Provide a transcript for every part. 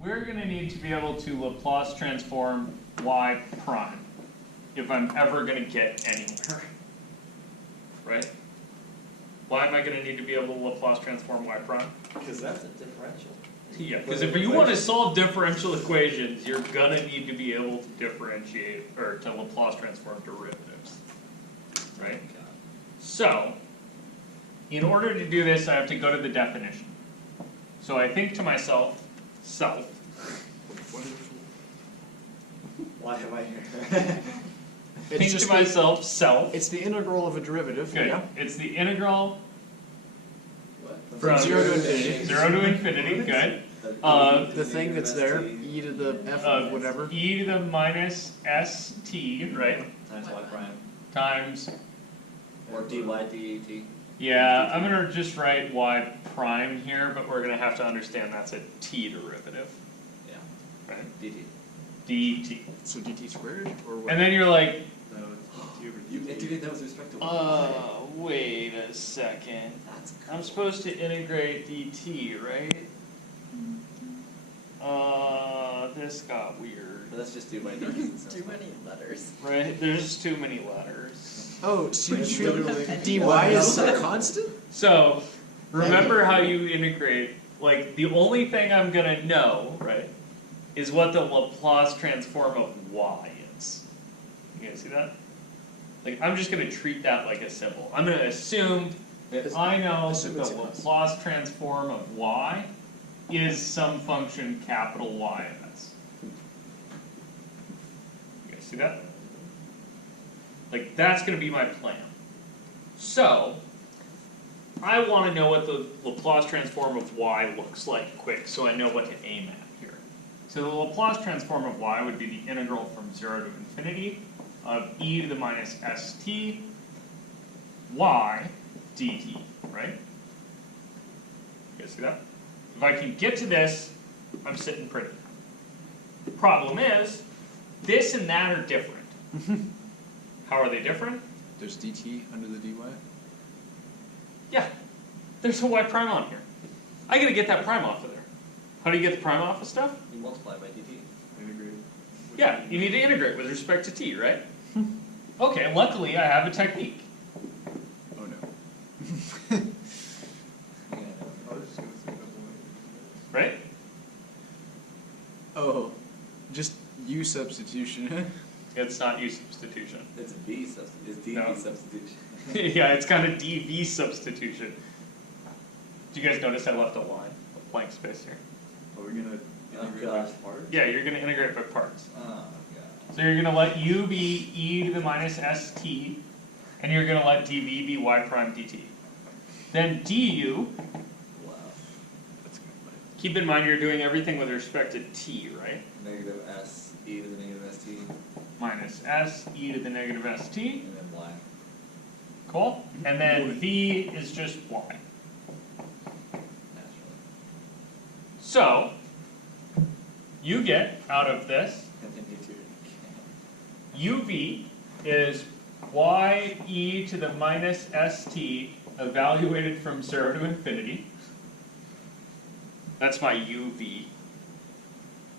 we're going to need to be able to Laplace transform y prime if I'm ever going to get anywhere, right? Why am I going to need to be able to Laplace transform y prime? Because that's a differential. Yeah, because if you want to solve differential equations, you're going to need to be able to differentiate, or to Laplace transform derivatives, right? So, in order to do this, I have to go to the definition. So I think to myself, self. Why am I here? Think to myself, self. It's the integral of a derivative. Good. Yeah. It's the integral From 0 to infinity. 0 to infinity, good. The thing that's there, e to the f of whatever. E to the minus st, right? Times y prime. Times. Or dy dt. Yeah, I'm going to just write y prime here, but we're going to have to understand that's a t derivative. Yeah. Right? dt. dt. So dt squared or what? And then you're like, No, it's dt over dt. You integrate that with respect to y. wait a second. That's cool. I'm supposed to integrate dt, right? This got weird. Let's just do by dt. Too many letters. Right? There's too many letters. Oh, so you Don't treat have any dy letters. as a constant? So, remember how you integrate, like, the only thing I'm gonna know, right, is what the Laplace transform of y is. You guys see that? Like, I'm just gonna treat that like a symbol. I'm gonna assume that I know that Assume the it's a constant. Laplace transform of y is some function capital Y of s. You guys see that? Like, that's going to be my plan. So, I want to know what the Laplace transform of y looks like quick, so I know what to aim at here. So the Laplace transform of y would be the integral from 0 to infinity of e to the minus st y dt, right? You guys see that? If I can get to this, I'm sitting pretty. The problem is, this and that are different. How are they different? There's dt under the dy. Yeah, there's a y prime on here. I gotta get that prime off of there. How do you get the prime off of stuff? You multiply by dt. Integrate. Yeah, you need to integrate with respect to t, right? Okay, luckily I have a technique. Oh no. Yeah. Right? Oh, just u substitution. It's not u substitution. It's v substitution. It's dv No. substitution. Yeah, it's kind of dv substitution. Do you guys notice I left a line, a blank space here? Are we gonna Oh, integrate gosh. by parts? Yeah, you're going to integrate by parts. Oh god. So you're going to let u be e to the minus st, and you're going to let dv be y prime dt. Then du, Wow. That's good. keep in mind you're doing everything with respect to t, right? Negative s e to the negative st, Minus s, e to the negative st. and then y. Cool? And then v is just y. Naturally. So, you get out of this, And then you uv is y e to the minus st evaluated from 0 to infinity. That's my uv.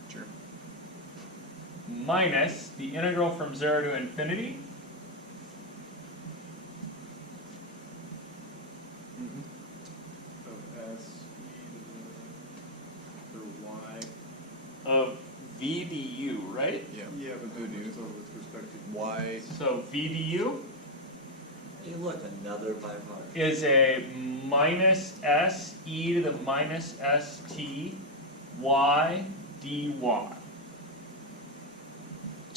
Sure. Minus the integral from 0 to infinity Of s e to the y. of v du, right? Yeah. Yeah, but Who then knew? so with respect to Y. So v du Hey look, another by part. is a minus s e to the minus st y dy.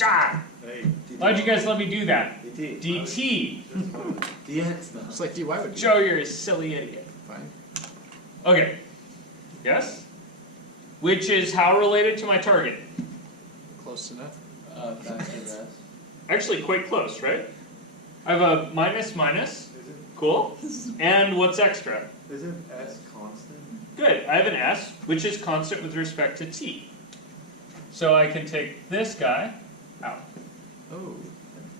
Ah! hey, Why'd you guys let me do that? dt. dt. just fine. dx now. It's like dy would be. Joe, you're a silly idiot. Fine. Okay. Yes? Which is how related to my target? Close enough. Factor of s. Actually, quite close, right? I have a minus minus. Isn't Cool. And what's extra? isn't s constant? Good. I have an s, which is constant with respect to t. So I can take this guy out. Oh,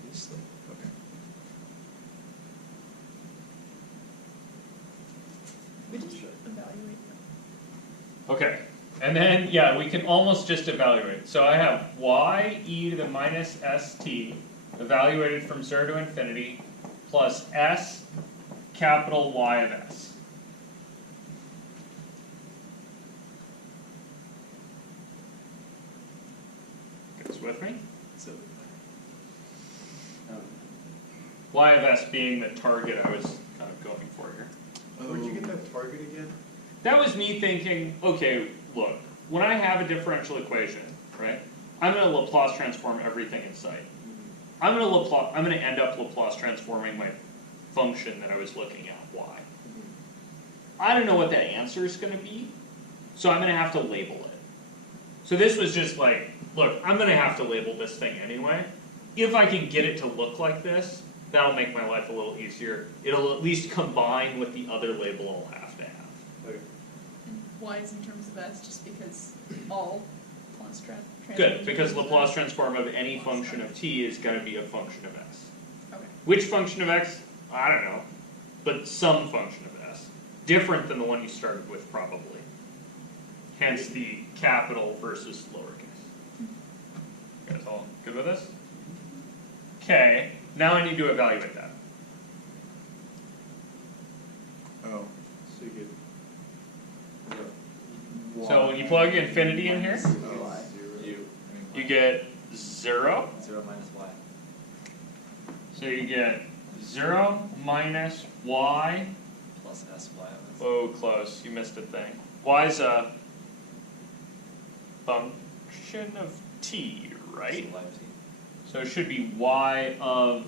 this thing. Okay. We just evaluate. Okay. And then, yeah, we can almost just evaluate. So I have y e to the minus st evaluated from 0 to infinity plus s capital Y of s. Guys with me? So, Y of s being the target I was kind of going for here. Where'd you get that target again? That was me thinking, okay, look, when I have a differential equation, right, I'm going to Laplace transform everything in sight. I'm going to end up Laplace transforming my function that I was looking at, y. I don't know what that answer is going to be, so I'm going to have to label it. So this was just like, look, I'm going to have to label this thing anyway. If I can get it to look like this, that'll make my life a little easier. It'll at least combine with the other label I'll have to have. Okay. And y is in terms of s, just because all Laplace transform. Good, because Laplace transform of any function of t is going to be a function of s. Okay. Which function of x? I don't know, but some function of s. Different than the one you started with, probably. Hence the capital versus lowercase. You guys all good with this? Okay, now I need to evaluate that. Oh, so you get. So when you plug infinity in here, you get 0. 0 minus y. So you get 0 minus y. Plus s y of s. Oh, close. You missed a thing. Y is a function of t, right? So y of t. So it should be y of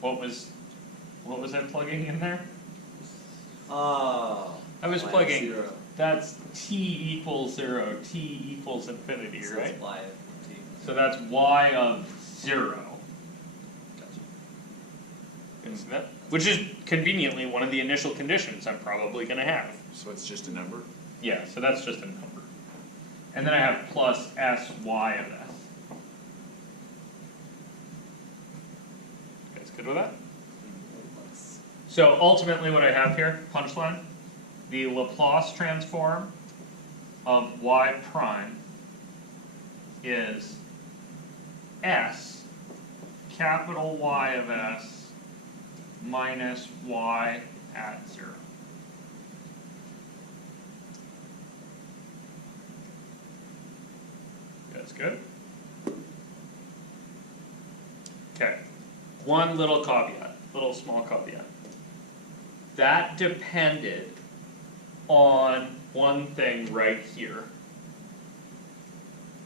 what was I plugging in there? Oh. I was y of plugging. 0. That's t equals 0. T equals infinity, So right? it's y of t. So that's y of 0. Gotcha. Can you see that? Which is conveniently one of the initial conditions I'm probably going to have. So it's just a number? Yeah, so that's just a number. And then I have plus sy of s. You guys good with that? So ultimately what I have here, punchline, the Laplace transform of y prime is s capital Y of s minus y at 0. That's good. Okay, one little caveat, little small caveat. That depended on one thing right here.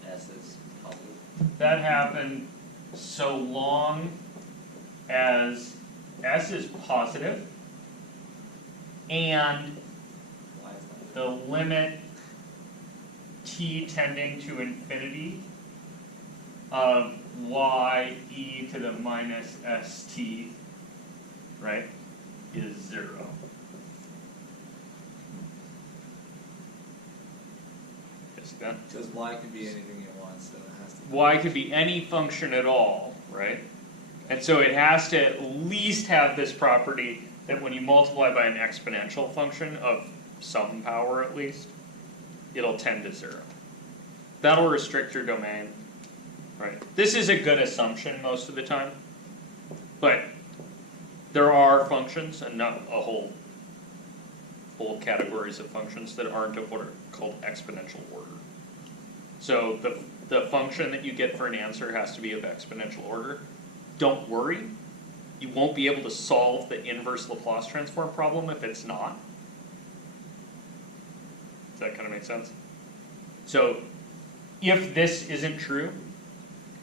S is positive. That happened so long as s is positive and Y is negative. the limit t tending to infinity of y e to the minus st, right, is 0. Yes, Ben? Because y can be anything it wants, so it has to. Y could be any function at all, right? And so it has to at least have this property that when you multiply by an exponential function of some power at least, it'll tend to 0. That'll restrict your domain, right? This is a good assumption most of the time, but there are functions, and not a whole categories of functions that aren't of what are called exponential order. So the function that you get for an answer has to be of exponential order. Don't worry, you won't be able to solve the inverse Laplace transform problem if it's not. Does that kind of make sense? So if this isn't true,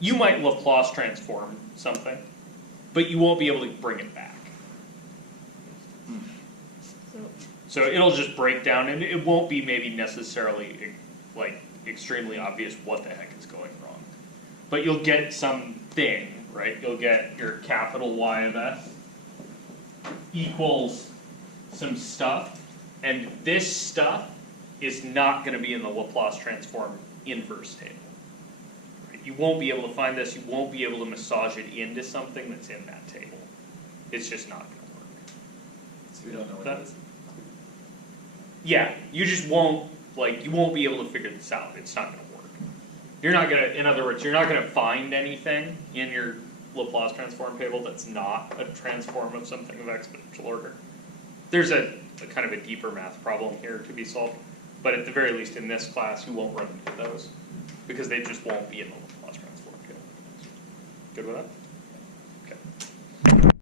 you might Laplace transform something, but you won't be able to bring it back. So it'll just break down, and it won't be maybe necessarily like extremely obvious what the heck is going wrong. But you'll get something, right? You'll get your capital Y of s equals some stuff, and this stuff is not going to be in the Laplace transform inverse table. Right? You won't be able to find this, you won't be able to massage it into something that's in that table. It's just not going to work. So we don't know what That- it is. Yeah, you just won't Like, you won't be able to figure this out, it's not gonna work. You're not gonna, in other words, you're not gonna find anything in your Laplace transform table that's not a transform of something of exponential order. There's a kind of a deeper math problem here to be solved, but at the very least in this class, you won't run into those, because they just won't be in the Laplace transform table. Good with that?